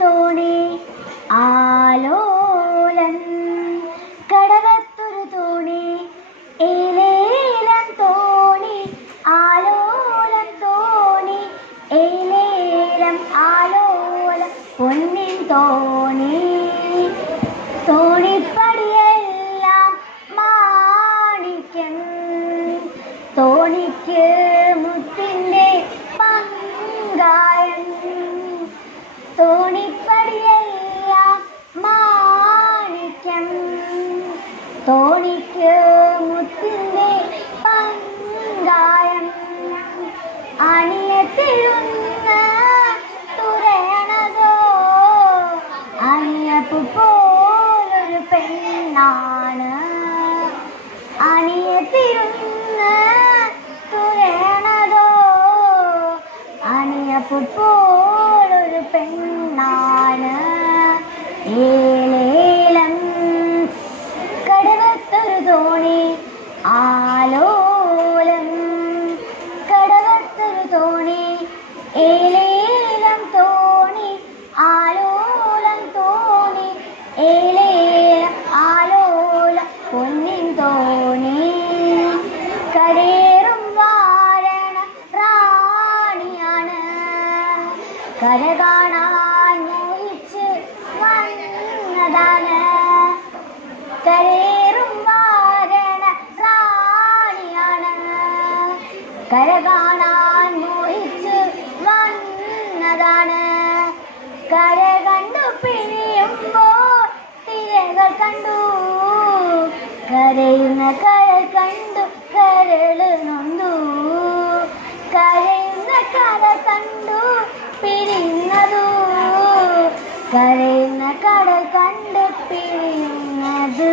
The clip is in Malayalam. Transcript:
തോണി ആലോലം കടവത്തൊരു തോണി ഏലേലം തോണി ആലോലം തോണി ഏലേലം ആലോലം പൊന്നിൻ തോണി തോണിപ്പടിയെല്ലാം മാണിക്യം തോണിക്ക് മുത്തിൻ്റെ പങ്കായം തോണിപ്പടിയെല്ലാം മാണിക്യം തോണിക്ക് മുത്തിൻ്റെ പങ്കായം അണിയത്തിരുന്ന് തുറയണതോ അണിയപ്പു പോലൊരു പെണ്ണാണ് അണിയത്തിരുന്ന് തുറയണതോ അണിയപ്പു പോലൊരു പെണ്ണാണ് ഏലേലം കടവത്തൊരു തോണി ആലോലം കടവത്തൊരു തോണി ഏലേലം തോണി ആലോലം തോണി ഏലേലം ആലോലം പൊന്നിൻ തോണി കരേറും വാരണ റാണിയാണ് കര കാണാൻ മോഹിച്ച് വന്നതാണ് കരേറും വാരണ റാണിയാണ് കര കാണാൻ മോഹിച്ച് വന്നതാണ് കര കണ്ടു പിരിയുമ്പോൾ തിരകൾ കണ്ടു കരയുന്ന കര കണ്ടു കരള് നൊന്തു കരയുന്ന കര കണ്ടു പിരിയുന്നതു കരയുന്ന കട കണ്ടു പിരിയുന്നത്